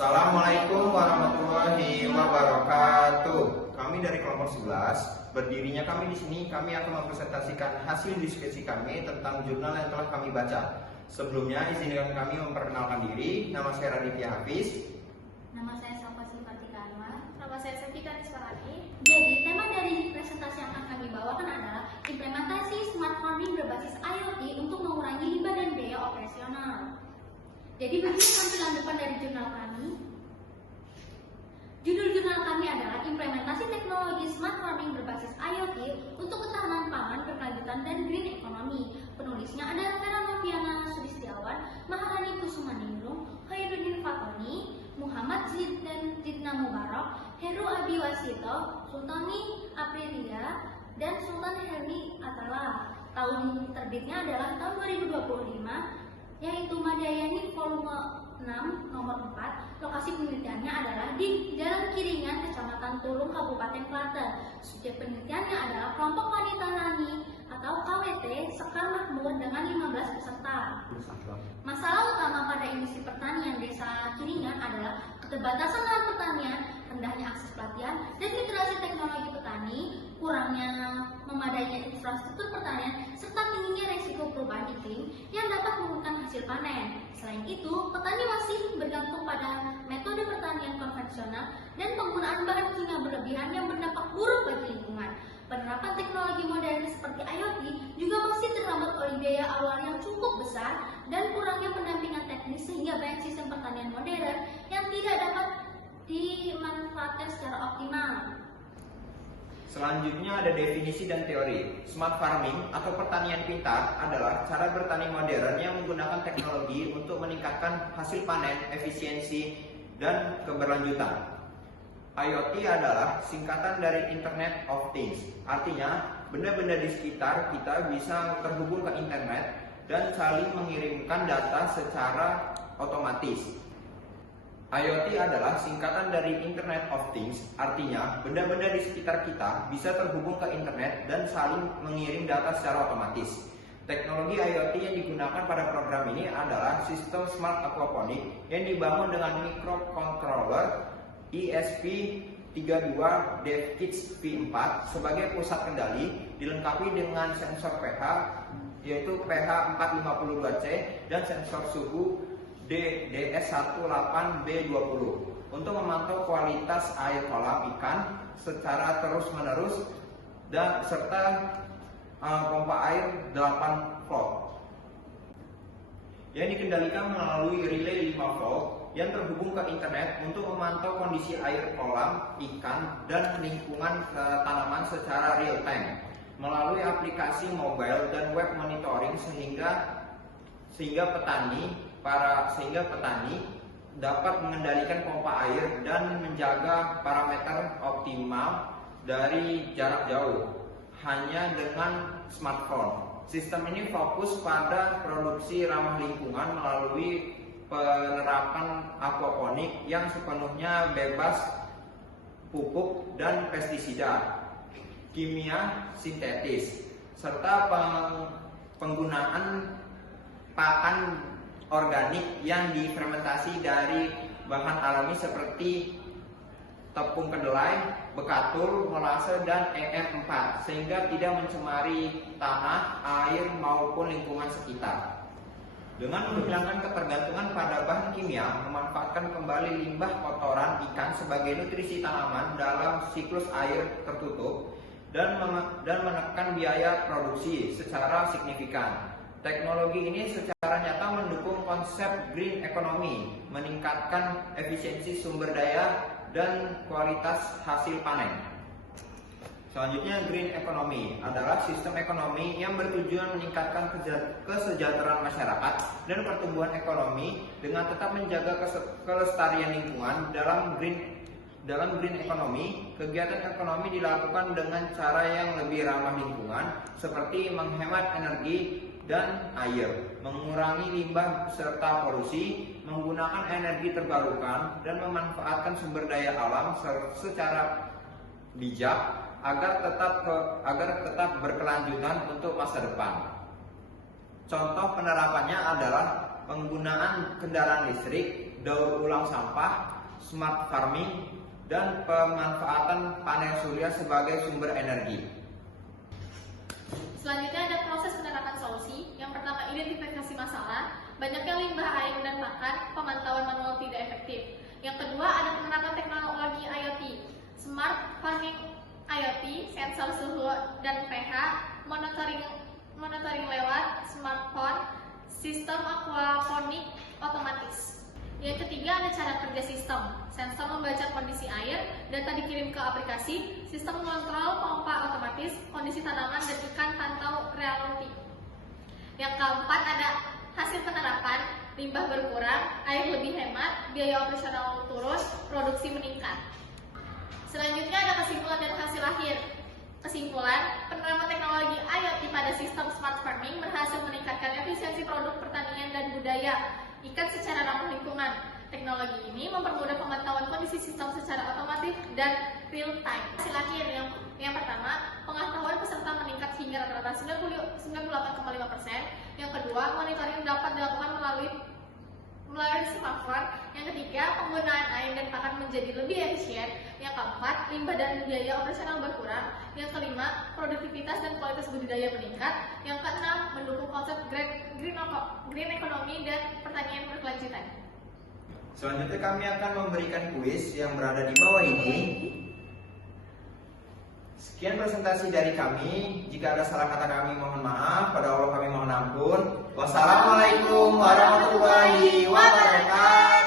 Assalamualaikum warahmatullahi wabarakatuh. Kami dari kelompok 11, berdirinya kami di sini, kami akan mempresentasikan hasil diskusi kami tentang jurnal yang telah kami baca. Sebelumnya, izinkan kami memperkenalkan diri. Nama saya Raditya Hafiz. Nama saya Safa Sifatika Anwar. Nama saya Sakita Nisfarani. Jadi, tema dari presentasi yang akan kami bawakan adalah implementasi smart farming berbasis IoT untuk mengurangi hibah dan biaya operasional. Jadi, begini tampilan depan dari jurnal kami. Judul jurnal kami adalah implementasi teknologi smart farming berbasis IoT untuk ketahanan pangan, berkelanjutan, dan green economy. Penulisnya adalah Vera Noviana Sulistiawan, Maharani Kusumaningrum, Khairuddin Fatoni, Muhammad Zidna Mubarak, Heru Abiwasito, Sultani Aprilia, dan Sultan Helmi Atala. Tahun terbitnya adalah tahun 2025, yaitu Madayani volume 6 nomor 4. Lokasi penelitiannya adalah di Jalan Kiringan, Kecamatan Tulung, Kabupaten Klaten. Subjek penelitiannya adalah kelompok wanita tani atau KWT Sekar Makmur dengan 15 peserta. Masalah utama pada industri pertanian Desa Kiringan adalah keterbatasan lahan pertanian, rendahnya akses pelatihan dan literasi teknologi petani, kurangnya memadainya infrastruktur pertanian, serta tingginya resiko perubahan iklim yang dapat menurunkan hasil panen. Selain itu, petani masih bergantung pada metode pertanian konvensional dan penggunaan bahan kimia berlebihan yang berdampak buruk bagi lingkungan. Penerapan teknologi modern seperti IoT juga masih terhambat oleh biaya awal yang cukup besar dan kurangnya pendampingan teknis sehingga banyak sistem pertanian modern yang tidak dapat dimanfaatkan secara optimal. Selanjutnya ada definisi dan teori. Smart farming atau pertanian pintar adalah cara bertani modern yang menggunakan teknologi untuk meningkatkan hasil panen, efisiensi, dan keberlanjutan. IoT adalah singkatan dari Internet of Things. Artinya, benda-benda di sekitar kita bisa terhubung ke internet dan saling mengirimkan data secara otomatis. IoT adalah singkatan dari Internet of Things, artinya benda-benda di sekitar kita bisa terhubung ke internet dan saling mengirim data secara otomatis. Teknologi IoT yang digunakan pada program ini adalah sistem smart aquaponik yang dibangun dengan microcontroller ESP32 DevKits V4 sebagai pusat kendali, dilengkapi dengan sensor pH yaitu pH 452C dan sensor suhu DDS18B20 untuk memantau kualitas air kolam ikan secara terus-menerus dan serta pompa air 8 volt yang dikendalikan melalui relay 5 volt yang terhubung ke internet untuk memantau kondisi air kolam ikan dan lingkungan tanaman secara real time melalui aplikasi mobile dan web monitoring sehingga petani dapat mengendalikan pompa air dan menjaga parameter optimal dari jarak jauh hanya dengan smartphone. Sistem ini fokus pada produksi ramah lingkungan melalui penerapan aquaponik yang sepenuhnya bebas pupuk dan pestisida kimia sintetis serta penggunaan pakan organik yang difermentasi dari bahan alami seperti tepung kedelai, bekatul, molase, dan EM4 sehingga tidak mencemari tanah, air, maupun lingkungan sekitar. Dengan menghilangkan ketergantungan pada bahan kimia, memanfaatkan kembali limbah kotoran ikan sebagai nutrisi tanaman dalam siklus air tertutup dan menekan biaya produksi secara signifikan. Teknologi ini secara nyata mendukung konsep green economy, meningkatkan efisiensi sumber daya dan kualitas hasil panen. Selanjutnya, green economy adalah sistem ekonomi yang bertujuan meningkatkan kesejahteraan masyarakat dan pertumbuhan ekonomi dengan tetap menjaga kelestarian lingkungan. Dalam green economy, kegiatan ekonomi dilakukan dengan cara yang lebih ramah lingkungan seperti menghemat energi dan air, mengurangi limbah serta polusi, menggunakan energi terbarukan, dan memanfaatkan sumber daya alam secara bijak agar tetap berkelanjutan untuk masa depan. Contoh penerapannya adalah penggunaan kendaraan listrik daur ulang sampah, smart farming, dan pemanfaatan panel surya sebagai sumber energi. Selanjutnya ada proses penerapan solusi. Yang pertama, identifikasi masalah, banyaknya limbah air dan pakan, pemantauan manual tidak efektif. Yang kedua, ada penerapan teknologi IoT, smart farming IoT, sensor suhu dan pH, monitoring lewat smartphone, sistem aquaponik otomatis. Yang ketiga, ada cara kerja sistem, sensor membaca kondisi air, data dikirim ke aplikasi, sistem mengontrol pompa otomatis, kondisi tanaman dan ikan pantau reality. Yang keempat, ada hasil penerapan, limbah berkurang, air lebih hemat, biaya operasional turun, produksi meningkat. Selanjutnya ada kesimpulan dan hasil akhir. Kesimpulan, penerapan teknologi IoT pada sistem smart farming berhasil meningkatkan efisiensi produk pertanian dan budaya ikan secara ramah lingkungan. Teknologi ini mempermudah pemantauan kondisi sistem secara otomatis dan real time. Hasil akhir yang pertama, pengetahuan peserta meningkat hingga rata-rata 98,5%. Yang kedua, monitoring dapat dilakukan melalui smartphone. Yang ketiga, penggunaan air dan pakan menjadi lebih efisien. Yang keempat, limbah dan biaya operasional berkurang. Yang kelima, produktivitas dan kualitas budidaya meningkat. Yang keenam, mendukung konsep green economy dan pertanian berkelanjutan. Selanjutnya kami akan memberikan kuis yang berada di bawah ini. Sekian presentasi dari kami. Jika ada salah kata kami mohon maaf. Pada Allah kami mohon ampun. Wassalamualaikum warahmatullahi wabarakatuh.